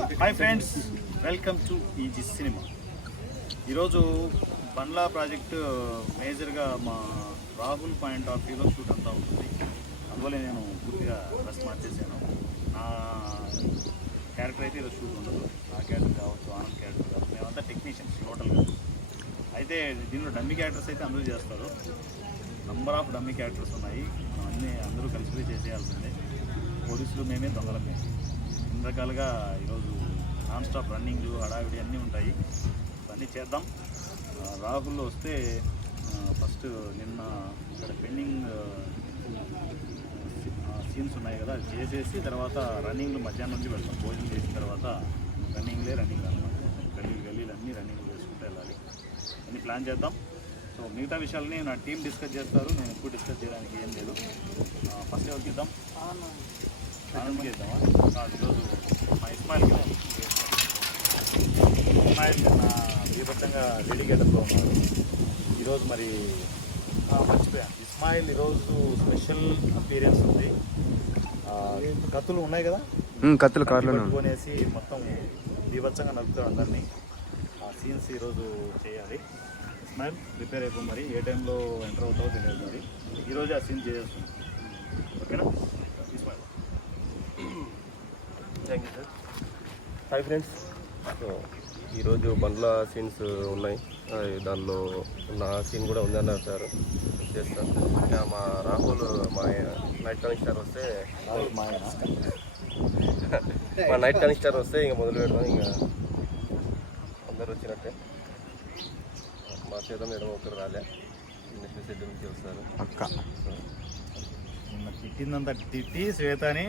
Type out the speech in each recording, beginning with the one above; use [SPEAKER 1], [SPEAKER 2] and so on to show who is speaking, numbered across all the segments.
[SPEAKER 1] Hi friends welcome to easy cinema ఈరోజు బండ్లా project uh, మేజర్గా మా రాహుల్ పాయింట్ ఆఫ్ వ్యూలో షూట్ అంతా ఉంటుంది అందువల్ల నేను పూర్తిగా డ్రెస్ మార్చేసాను నా క్యారెక్టర్ అయితే ఈరోజు షూట్ ఉండదు. నా క్యారెక్టర్ కావచ్చు ఆనంద్ క్యారెక్టర్ కావచ్చు మేమంతా టెక్నీషియన్స్ టోటల్గా అయితే దీనిలో డమ్మీ క్యారెక్టర్స్ అయితే అందరూ చేస్తారు. నంబర్ ఆఫ్ డమ్మీ క్యారెక్టర్స్ ఉన్నాయి. అన్నీ అందరూ కలిసి చేసేయాల్సిందే. పోలీసులు మేమే దొంగలం మేము. అన్ని రకాలుగా ఈరోజు నాన్ స్టాప్ రన్నింగ్లు హడావిడి అన్నీ ఉంటాయి. అన్నీ చేద్దాం. రాహుల్ వస్తే ఫస్ట్ నిన్న ఇక్కడ పెండింగ్ సీన్స్ ఉన్నాయి కదా అది చేసేసి తర్వాత రన్నింగ్ మధ్యాహ్నం నుంచి వెళ్తాం భోజనం చేసిన తర్వాత రన్నింగ్లే రన్నింగ్ అనమాట గల్లీలు గల్లీలు అన్నీ రన్నింగ్ చేసుకుంటూ వెళ్ళాలి. అన్ని ప్లాన్ చేద్దాం. సో మిగతా విషయాలని నా టీం డిస్కస్ చేస్తారు. నేను ఎక్కువ డిస్కస్ చేయడానికి ఏం లేదు. ఫస్ట్ ఎవరికి ఇద్దాం? ఈరోజు మా ఇస్మాయిల్ ఇస్మాయిల్ నిన్న దీపత్తంగా రెడీ ఈరోజు మరి మర్చిపోయాను ఇస్మాయిల్ ఈరోజు స్పెషల్ అపీరియన్స్ ఉంది కత్తులు ఉన్నాయి. కదా
[SPEAKER 2] కత్తులు కార్లు
[SPEAKER 1] కొనేసి మొత్తం దీవచ్చంగా నడుపుతాడు అందరినీ ఆ సీన్స్ ఈరోజు చేయాలి ఇస్మాయిల్ ప్రిపేర్ అయిపో మరి ఏ టైంలో ఎంటర్ అవుతావో తెలియదు మరి ఈరోజు ఆ సీన్ చేసేస్తుంది ఓకేనా?
[SPEAKER 3] Thank you sir hi friends. So ఈరోజు బండ్ల సీన్స్ ఉన్నాయి. దానిలో నా సీన్ కూడా ఉందన్నారు సార్. చేస్తాను ఇంకా మా రాహుల్ మా నైట్ కనెక్టర్ వస్తే
[SPEAKER 1] మా
[SPEAKER 3] నైట్ కనెక్టర్ వస్తే ఇంకా మొదలు పెడదాం ఇంకా అందరు వచ్చినట్టే. మా చేత మేడం ఒకరు రాలే. నెక్స్ట్ సెట్ నుంచి వస్తారు
[SPEAKER 1] తిట్టిందంతా తిట్టి శ్వేతని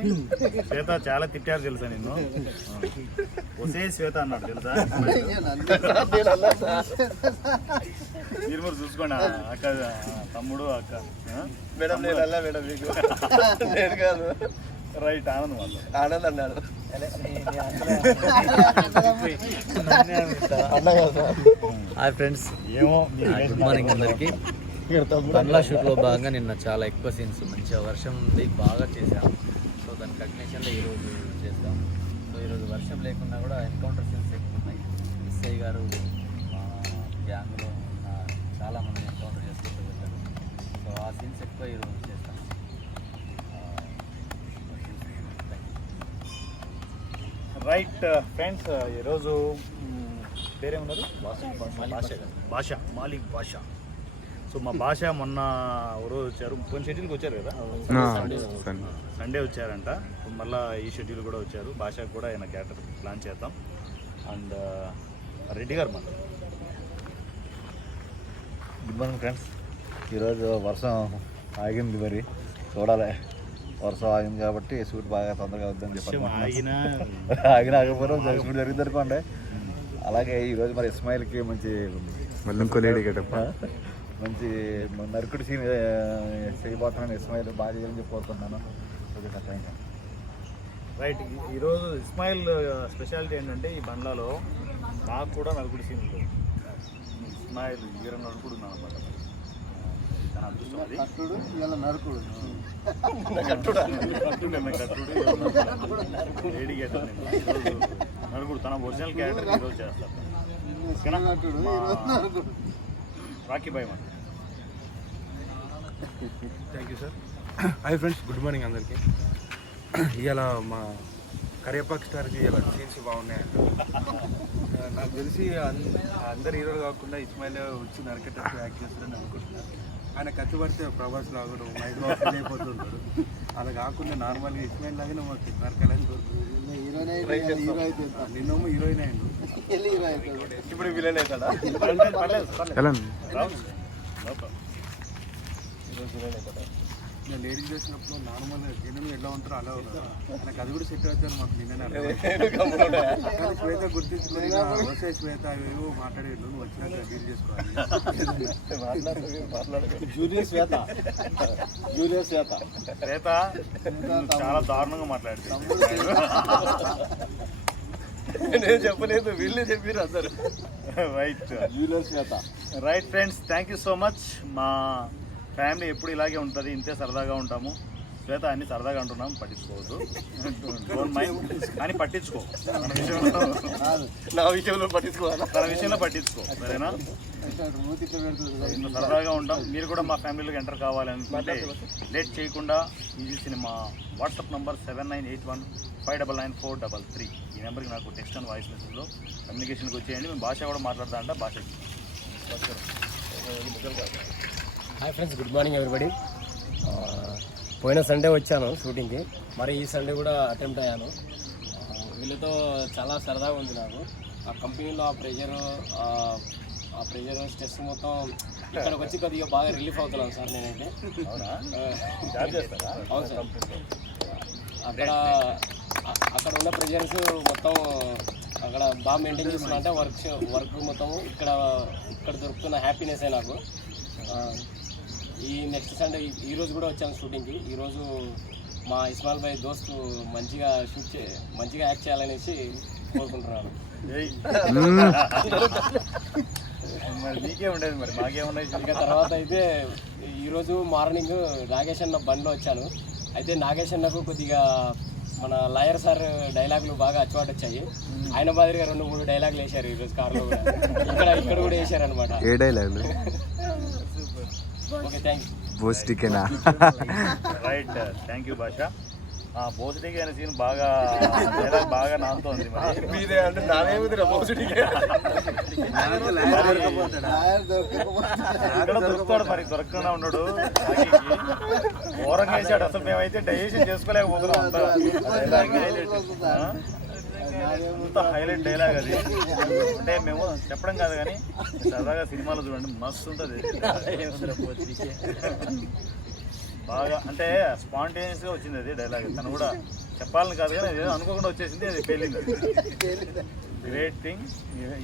[SPEAKER 1] శ్వేత చాలా తిట్టారు తెలుసా నిన్ను? ఒసే శ్వేత అన్నాడు తెలుసా? మీరు మరి చూసుకోండి అక్క తమ్ముడు అక్క.
[SPEAKER 3] మేడం నేను మేడం మీకు. నేను కాదు.
[SPEAKER 1] రైట్ ఆనందం వాళ్ళు.
[SPEAKER 3] ఆనంద్ అన్నాడు.
[SPEAKER 4] Hi friends.
[SPEAKER 1] ఏమో
[SPEAKER 4] గుడ్ మార్నింగ్ అందరికి. బంగ్లా షూట్లో భాగంగా నిన్న చాలా ఎక్కువ సీన్స్ మంచిగా వర్షం ఉంది బాగా చేసాం సో దాని కంటిన్యూషన్లో ఈరోజు చేస్తాం. సో ఈరోజు వర్షం లేకున్నా కూడా ఎన్కౌంటర్ సీన్స్ ఎక్కువ ఉన్నాయి. ఎస్ఐ గారు మా గ్యాంగ్లో ఉన్న చాలా మంది ఎన్కౌంటర్ చేసుకుంటూ వెళ్ళారు సో ఆ సీన్స్ ఎక్కువ ఈరోజు చేస్తాం.
[SPEAKER 1] రైట్ ఫ్రెండ్స్ ఈరోజు మ్, పేరేమన్నారు భాష భాష. మాలిక్ భాష. సో మా భాష మొన్న ఒక రోజు వచ్చారు. కొన్ని షెడ్యూల్కి వచ్చారు కదా? సండే వచ్చారంట. మళ్ళీ ఈ షెడ్యూల్ కూడా వచ్చారు. భాషకు కూడా ఆయన క్యారెక్టర్ ప్లాన్ చేద్దాం. అండ్ రెడ్డి గారు మళ్ళీ.
[SPEAKER 5] గుడ్ మార్నింగ్ ఫ్రెండ్స్ ఈరోజు వర్షం ఆగింది మరి. చూడాలి. వర్షం ఆగింది కాబట్టి షూట్ బాగా తొందరగా అవుతుందని చెప్పి.
[SPEAKER 1] ఆగిన
[SPEAKER 5] ఆగకపోతే షూట్ జరిగింది అనుకోండి అలాగే ఈరోజు మరి ఇస్మాయిల్కి మంచి
[SPEAKER 2] మళ్ళీ ఇంకో లేడీ గెటప్.
[SPEAKER 5] మంచి నరుకుడు సీన్ చేయబోతున్నాను ఇస్మాయిల్ బాగా చేయాలని చెప్పి
[SPEAKER 1] రైట్ ఈరోజు ఇస్మాయిల్ స్పెషాలిటీ ఏంటంటే ఈ బండ్లలో నాకు కూడా నలుగురు సీన్ ఉంటుంది. ఇస్మాయిల్ వీర నలుగుడు అనమాట చాలా అదృష్టం అది.
[SPEAKER 5] కట్టుడు ఇలా నరుకుడు.
[SPEAKER 1] తన ఒరిజినల్ క్యారెక్టర్ ఈరోజు రాకీ బాయ్ మన
[SPEAKER 6] thank you sir hi friends good morning అందరికీ. ఇవాళ మా కరివేపాక్ స్టార్కి ఇలా సీన్స్ బాగున్నాయి నాకు తెలిసి అందరు హీరోలు కాకుండా ఇస్మాయిల్ వచ్చి నరకెట్టచ్చు యాక్ట్ చేస్తారని అనుకుంటున్నాను ఆయన కత్తి పడితే ప్రభాస్ లాగా మైండ్ వాష్ అయిపోతుంటాడు. అలా కాకుండా నార్మల్గా ఇస్మాయిల్ లాగానే మాకు నరకాలని కోరుకుంటున్నాను నిన్నేమో హీరోయిన్ అయ్యిండు.
[SPEAKER 3] ఇప్పుడు విలన్ అవుతాడా
[SPEAKER 6] నేను లేడీస్ చేసినప్పుడు నార్మల్గా జనం ఎలా ఉంటారో అలా ఉన్నారు. నాకు అది కూడా సెట్ అవుతుంది మాకు నిన్ననే కానీ శ్వేత గుర్తించుకొని వస్తే శ్వేత ఏవో మాట్లాడేళ్ళు నువ్వు వచ్చినాక డీల్ చేసుకోవాలి.
[SPEAKER 5] జూనియర్ శ్వేత. జూనియర్ శ్వేత.
[SPEAKER 1] శ్వేత చాలా దారుణంగా మాట్లాడుతుంది
[SPEAKER 3] నేను చెప్పలేదు వీళ్ళే చెప్పారు అందరు
[SPEAKER 1] right right friends thank you so much మా ఫ్యామిలీ ఎప్పుడు ఇలాగే ఉంటుంది ఇంతే సరదాగా ఉంటాము. శ్వేత అన్ని సరదాగా అంటున్నాం పట్టించుకోవద్దు. డోంట్ మైండ్ కానీ పట్టించుకో. మన విషయంలో
[SPEAKER 3] నా విషయంలో పట్టించుకోవాలి
[SPEAKER 1] మన విషయంలో పట్టించుకో. సరేనా? సరదాగా ఉంటాం. మీరు కూడా మా ఫ్యామిలీలోకి ఎంటర్ కావాలనుకుంటే లేట్ చేయకుండా easy cinema. WhatsApp number seven nine eight one five double nine four double three. ఈ నెంబర్కి నాకు టెక్స్ట్ అండ్ వాయిస్ మెసేజ్లో కమ్యూనికేషన్కి వచ్చేయండి. మేము భాష కూడా మాట్లాడతా అంటే భాష
[SPEAKER 7] hi friends good morning everybody పోయిన సండే వచ్చాను షూటింగ్కి. మరి ఈ సండే కూడా అటెంప్ట్ అయ్యాను. వీళ్ళతో చాలా సరదాగా ఉంది నాకు. ఆ కంపెనీలో ఆ ప్రెషర్ ఆ ప్రెషర్ స్ట్రెస్ మొత్తం ఇక్కడికి వచ్చి కొద్దిగా బాగా రిలీఫ్ అవుతున్నాను సార్ నేనైతే. అవును? సార్. అక్కడ అక్కడ ఉన్న ప్రెషర్స్ మొత్తం అక్కడ బాగా మెయింటైన్ చేస్తున్నా అంటే వర్క్ వర్క్ మొత్తం ఇక్కడ ఇక్కడ దొరుకుతున్న హ్యాపీనెస్ నాకు. ఈ నెక్స్ట్ సండే ఈ- రోజు కూడా వచ్చాను షూటింగ్కి ఈరోజు మా ఇస్మాయిల్ భాయ్ దోస్తు మంచిగా షూట్ చే మంచిగా యాక్ట్ చేయాలనేసి కోరుకుంటున్నాను
[SPEAKER 1] మరి మీకే ఉండేది మరి
[SPEAKER 7] ఇంకా తర్వాత అయితే ఈరోజు మార్నింగ్ నాగేష్ అన్న బండిలో వచ్చాను. అయితే నాగేష్ అన్నకు కొద్దిగా మన లాయర్ సార్ డైలాగులు బాగా అచ్చుబాటు వచ్చాయి ఆయన మాదిరిగా రెండు మూడు డైలాగులు వేశారు ఈరోజు కార్లో కూడా. ఇక్కడ ఇక్కడ కూడా వేశారు అనమాట
[SPEAKER 2] ఏ డైలాగులు? బోస్టికేనా
[SPEAKER 1] రైట్ థ్యాంక్ యూ భాష ఆ పోసిటివ్ అనే సీన్ బాగా బాగా నాకుతోంది మరి.
[SPEAKER 3] మీదే అంటే
[SPEAKER 1] ఇక్కడ దొరుకుతాడు మరి? దొరకకుండా ఉన్నాడు ఘోరంగా వేసాడు అసలు మేమైతే డైజెషన్ చేసుకోలేకపోతున్నాం అంత డైలాగ్ హైలైట్ డైలాగ్ అది. అంటే మేము చెప్పడం కాదు కానీ సరదాగా సినిమాలో చూడండి మస్తు ఉంటుంది. బాగా అంటే స్పాంటేనియస్గా వచ్చింది అది డైలాగ్ తను కూడా చెప్పాలని కాదు కానీ ఏదో అనుకోకుండా వచ్చేసింది అది పేలింది. గ్రేట్ థింగ్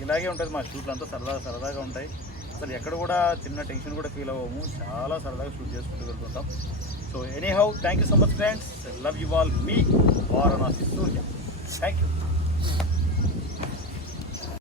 [SPEAKER 1] ఇలాగే ఉంటుంది మా షూట్లు అంతా సరదాగా సరదాగా ఉంటాయి. అసలు ఎక్కడ కూడా చిన్న టెన్షన్ కూడా ఫీల్ అవ్వము. చాలా సరదాగా షూట్ చేసుకుంటూ వెళ్తుంటాం. So anyhow thank you so much friends love you all me Varanasi Surya thank you